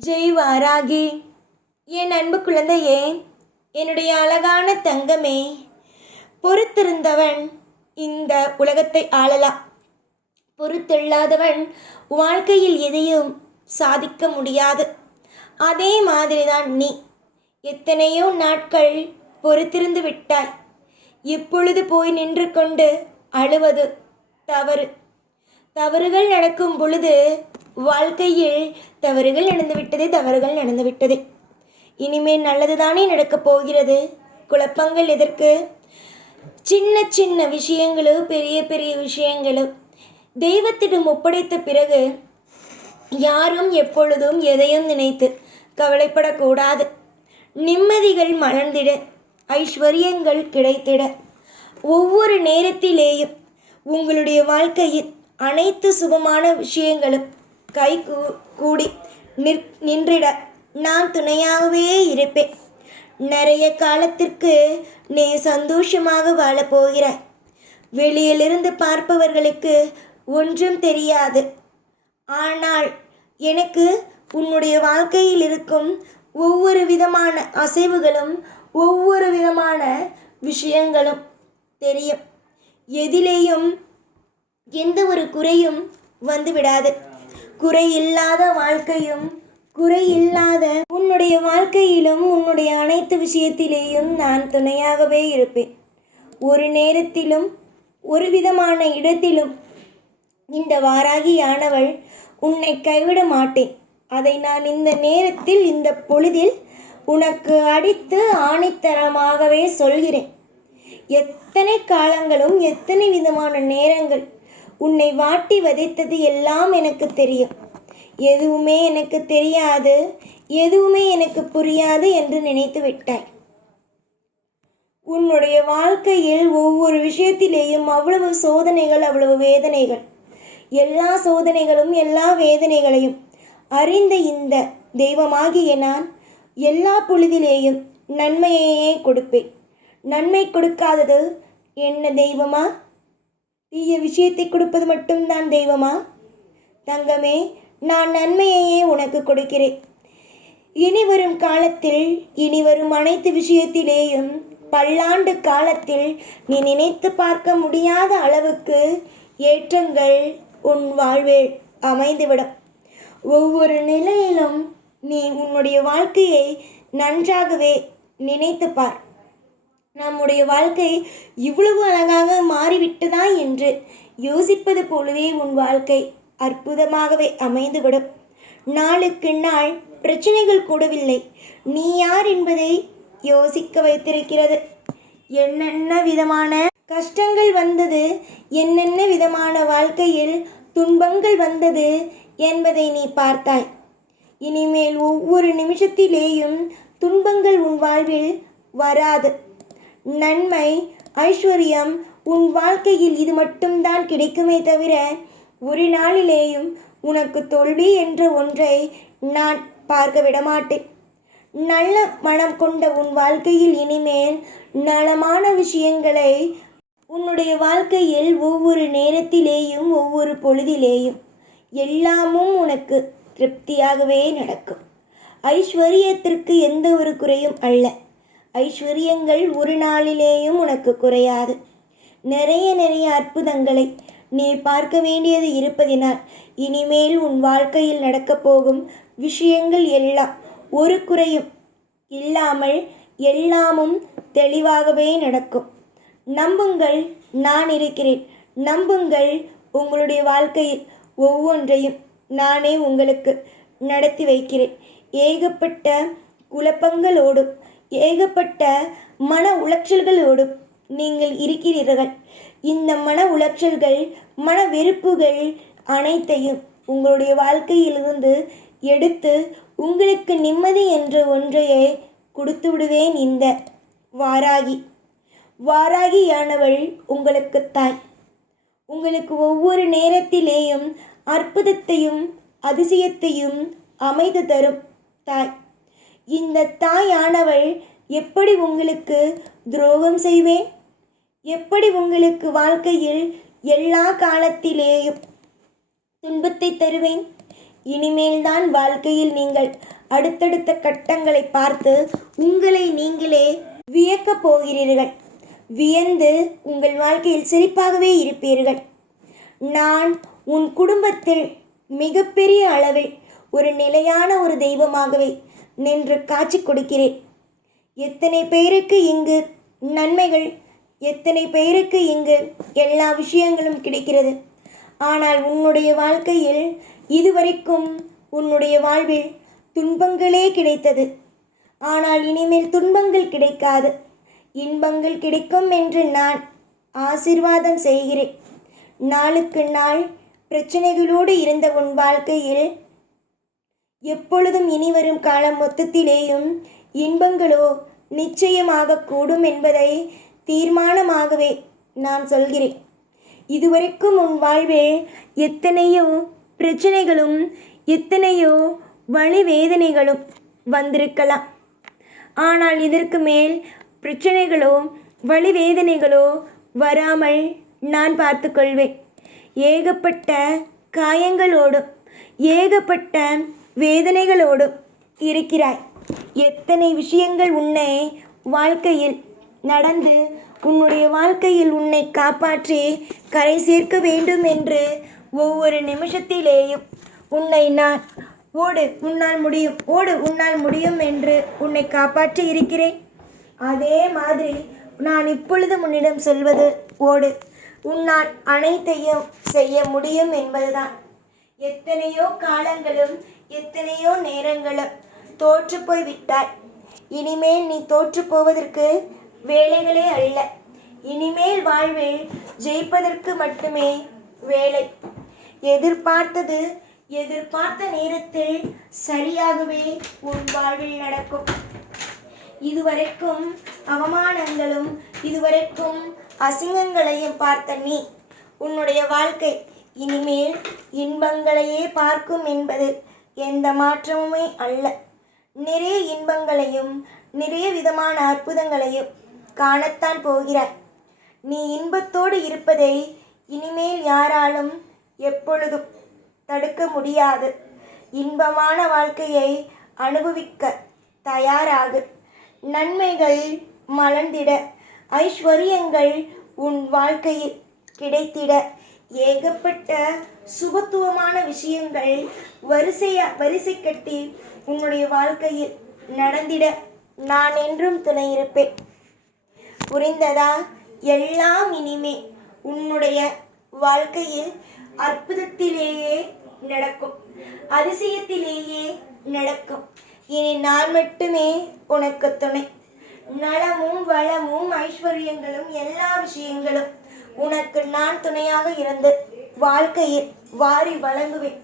ஜெய் வாராகி என் அன்பு குழந்தையே என்னுடைய அழகான தங்கமே பொறுத்திருந்தவன் இந்த உலகத்தை ஆளலாம் பொறுத்தில்லாதவன் வாழ்க்கையில் எதையும் சாதிக்க முடியாது. அதே மாதிரிதான் நீ. எத்தனையோ நாட்கள் பொறுத்திருந்து விட்டாய். இப்பொழுது போய் நின்று கொண்டு அழுவது தவறு. தவறுகள் நடக்கும் பொழுது வாழ்க்கையில் தவறுகள் நடந்துவிட்டதே தவறுகள் நடந்துவிட்டதே. இனிமேல் நல்லது தானே நடக்கப் போகிறது? குழப்பங்கள் எதற்கு? சின்ன சின்ன விஷயங்களும் பெரிய பெரிய விஷயங்களும் தெய்வத்திடம் ஒப்படைத்த பிறகு யாரும் எப்பொழுதும் எதையும் நினைத்து கவலைப்படக்கூடாது. நிம்மதிகள் மலர்ந்திட ஐஸ்வர்யங்கள் கிடைத்திட. ஒவ்வொரு நேரத்திலேயும் உங்களுடைய வாழ்க்கையில் அனைத்து சுபமான விஷயங்களும் கை கூடி நிற் நின்றிட நான் துணையாகவே இருப்பேன். நிறைய காலத்திற்கு நீ சந்தோஷமாக வாழப் வெளியிலிருந்து பார்ப்பவர்களுக்கு ஒன்றும் தெரியாது. ஆனால் எனக்கு உன்னுடைய வாழ்க்கையில் இருக்கும் ஒவ்வொரு விதமான அசைவுகளும் ஒவ்வொரு விதமான விஷயங்களும் தெரியும். எதிலேயும் எந்த ஒரு குறையும் வந்துவிடாது குறை இல்லாத வாழ்க்கையும் குறை இல்லாத உன்னுடைய வாழ்க்கையிலும் உன்னுடைய அனைத்து விஷயத்திலேயும் நான் துணையாகவே இருப்பேன். ஒரு நேரத்திலும் ஒரு விதமான இடத்திலும் இந்த வாராகியானவள் உன்னை கைவிட மாட்டேன். அதை நான் இந்த நேரத்தில் இந்த பொழுதில் உனக்கு அடித்து ஆணித்தரமாகவே சொல்கிறேன். எத்தனை காலங்களும் எத்தனை விதமான நேரங்கள் உன்னை வாட்டி வதைத்தது எல்லாம் எனக்கு தெரியும். எதுவுமே எனக்கு தெரியாது எதுவுமே எனக்கு புரியாது என்று நினைத்து விட்டாய். உன்னுடைய வாழ்க்கையில் ஒவ்வொரு விஷயத்திலேயும் அவ்வளவு சோதனைகள் அவ்வளவு வேதனைகள். எல்லா சோதனைகளும் எல்லா வேதனைகளையும் அறிந்த இந்த தெய்வமாகிய நான் எல்லா பொழுதிலேயும் நன்மையையே கொடுப்பேன். நன்மை கொடுக்காதது என்ன தெய்வமா? தீய விஷயத்தை கொடுப்பது மட்டும்தான் தெய்வமா? தங்கமே நான் நன்மையையே உனக்கு கொடுக்கிறேன். இனி வரும் காலத்தில் இனி வரும் அனைத்து விஷயத்திலேயும் பல்லாண்டு காலத்தில் நீ நினைத்து பார்க்க முடியாத அளவுக்கு ஏற்றங்கள் உன் வாழ்வில் அமைந்துவிடும். ஒவ்வொரு நிலையிலும் நீ உன்னுடைய வாழ்க்கையை நன்றாகவே நினைத்து பார். நம்முடைய வாழ்க்கை இவ்வளவு அழகாக மாறிவிட்டதா என்று யோசிப்பது போலவே உன் வாழ்க்கை அற்புதமாகவே அமைந்துவிடும். நாளுக்கு நாள் பிரச்சனைகள் கூடவில்லை. நீ யார் என்பதை யோசிக்க வைத்திருக்கிறது. என்னென்ன விதமான கஷ்டங்கள் வந்தது என்னென்ன விதமான வாழ்க்கையில் துன்பங்கள் வந்தது என்பதை நீ பார்த்தாய். இனிமேல் ஒவ்வொரு நிமிஷத்திலேயும் துன்பங்கள் உன் வாழ்வில் வராது. நன்மை ஐஸ்வர்யம் உன் வாழ்க்கையில் இது மட்டும்தான் கிடைக்குமே தவிர ஒரு நாளிலேயும் உனக்கு தோல்வி என்ற ஒன்றை நான் பார்க்க விடமாட்டேன். நல்ல மனம் கொண்ட உன் வாழ்க்கையில் இனிமேல் நலமான விஷயங்களை உன்னுடைய வாழ்க்கையில் ஒவ்வொரு நேரத்திலேயும் ஒவ்வொரு பொழுதிலேயும் எல்லாமும் உனக்கு திருப்தியாகவே நடக்கும். ஐஸ்வர்யத்திற்கு எந்த ஒரு குறையும் அல்ல. ஐஸ்வர்யங்கள் ஒரு நாளிலேயும் உனக்கு குறையாது. நிறைய நிறைய அற்புதங்களை நீ பார்க்க வேண்டியது இருப்பதினால் இனிமேல் உன் வாழ்க்கையில் நடக்கப் போகும் விஷயங்கள் எல்லாம் ஒரு குறையும் இல்லாமல் எல்லாமும் தெளிவாகவே நடக்கும். நம்புங்கள் நான் இருக்கிறேன். நம்புங்கள் உங்களுடைய வாழ்க்கையில் ஒவ்வொன்றையும் நானே உங்களுக்கு நடத்தி வைக்கிறேன். ஏகப்பட்ட குழப்பங்களோடும் ஏகப்பட்ட மன உளைச்சல்களோடு நீங்கள் இருக்கிறீர்கள். இந்த மன உளைச்சல்கள் மன வெறுப்புகள் அனைத்தையும் உங்களுடைய வாழ்க்கையிலிருந்து எடுத்து உங்களுக்கு நிம்மதி என்ற ஒன்றையே கொடுத்து விடுவேன் இந்த வாராகி. வாராகியானவள் உங்களுக்கு தாய். உங்களுக்கு ஒவ்வொரு நேரத்திலேயும் அற்புதத்தையும் அதிசயத்தையும் அமைத்து தரும் தாய். இந்த தாயானவள் எப்படி உங்களுக்கு துரோகம் செய்வேன்? எப்படி உங்களுக்கு வாழ்க்கையில் எல்லா காலத்திலேயும் துன்பத்தை தருவேன்? இனிமேல்தான் வாழ்க்கையில் நீங்கள் அடுத்தடுத்த கட்டங்களை பார்த்து உங்களை நீங்களே வியக்கப் போகிறீர்கள். வியந்து உங்கள் வாழ்க்கையில் சிரிப்பாகவே இருப்பீர்கள். நான் உன் குடும்பத்தில் மிகப்பெரிய அளவில் ஒரு நிலையான ஒரு தெய்வமாகவே நின்று காட்சி கொடுக்கிறேன். எத்தனை பேருக்கு இங்கு நன்மைகள் எத்தனை பேருக்கு இங்கு எல்லா விஷயங்களும் கிடைக்கிறது. ஆனால் உன்னுடைய வாழ்க்கையில் இதுவரைக்கும் உன்னுடைய வாழ்வில் துன்பங்களே கிடைத்தது. ஆனால் இனிமேல் துன்பங்கள் கிடைக்காது. இன்பங்கள் கிடைக்கும் என்று நான் ஆசிர்வாதம் செய்கிறேன். நாளுக்கு நாள் பிரச்சனைகளோடு இருந்த உன் வாழ்க்கையில் எப்பொழுதும் இனி வரும் காலம் மொத்தத்திலேயும் இன்பங்களோ நிச்சயமாக கூடும் என்பதை தீர்மானமாகவே நான் சொல்கிறேன். இதுவரைக்கும் உன் வாழ்வில் எத்தனையோ பிரச்சனைகளும் எத்தனையோ வழிவேதனைகளும் வந்திருக்கலாம். ஆனால் இதற்கு மேல் பிரச்சனைகளோ வழிவேதனைகளோ வராமல் நான் பார்த்துக்கொள்வேன் ஏகப்பட்ட காயங்களோடும் ஏகப்பட்ட வேதனைகளோடும் இருக்கிறாய். எத்தனை விஷயங்கள் உன்னை வாழ்க்கையில் நடந்து உன்னுடைய வாழ்க்கையில் உன்னை காப்பாற்றி கரை சேர்க்க வேண்டும் என்று ஒவ்வொரு நிமிஷத்திலேயும் உன்னை நான் ஓடு உன்னால் முடியும் ஓடு உன்னால் முடியும் என்று உன்னை காப்பாற்றி இருக்கிறேன். அதே மாதிரி நான் இப்பொழுது உன்னிடம் சொல்வது ஓடு. உன்னால் அனைத்தையும் செய்ய முடியும் என்பதுதான். எத்தனையோ காலங்களும் எத்தனையோ நேரங்களும் தோற்று போய் விட்டாய் இனிமேல் நீ தோற்று போவதற்கு வேலைகளே அல்ல. இனிமேல் வாழ்வில் ஜெயிப்பதற்கு மட்டுமே வேலை. எதிர்பார்த்தது எதிர்பார்த்த நேரத்தில் சரியாகவே உன் வாழ்வில் நடக்கும். இதுவரைக்கும் அவமானங்களும் இதுவரைக்கும் அசிங்கங்களையும் பார்த்த நீ உன்னுடைய வாழ்க்கை இனிமேல் இன்பங்களையே பார்க்கும் என்பது எந்த மாற்றமுமே அல்ல. நிறைய இன்பங்களையும் நிறைய விதமான அற்புதங்களையும் காணத்தான் போகிறாய். நீ இன்பத்தோடு இருப்பதை இனிமேல் யாராலும் எப்பொழுதும் தடுக்க முடியாது. இன்பமான வாழ்க்கையை அனுபவிக்க தயாராகு. நன்மைகள் மலர்ந்திட ஐஸ்வர்யங்கள் உன் வாழ்க்கையில் கிடைத்திட. ஏகப்பட்ட சுபத்துவமான விஷயங்கள் வரிசையா வரிசை கட்டி உன்னுடைய வாழ்க்கையில் நடந்திட நான் என்றும் துணை இருப்பேன். புரிந்ததா? எல்லாம் இனிமே உன்னுடைய வாழ்க்கையில் அற்புதத்திலேயே நடக்கும். அதிசயத்திலேயே நடக்கும். இனி நான் மட்டுமே உனக்கு துணை. நலமும் வளமும் ஐஸ்வர்யங்களும் எல்லா விஷயங்களும். உனக்கு நான் துணையாக இருந்து வாழ்க்கையில் வாரி வழங்குவேன்.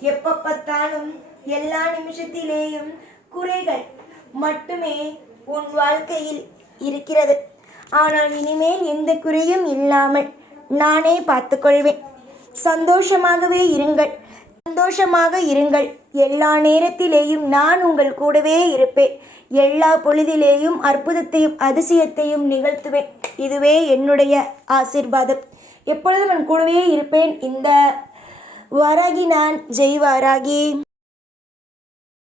எப்ப பார்த்தாலும் எல்லா நிமிஷத்திலேயும் குறைகள் மட்டுமே உன் வாழ்க்கையில் இருக்கிறது. ஆனால் இனிமேல் எந்த குறையும் இல்லாமல் நானே பார்த்துக்கொள்வேன். சந்தோஷமாகவே இருங்கள். சந்தோஷமாக இருங்கள். எல்லா நேரத்திலேயும் நான் உங்கள் கூடவே இருப்பேன். எல்லா பொழுதிலேயும் அற்புதத்தையும் அதிசயத்தையும் நிகழ்த்துவேன். இதுவே என்னுடைய ஆசிர்வாதம். எப்பொழுதும் நான் கூடவே இருப்பேன். இந்த வாராகி நான். ஜெய் வாராகி.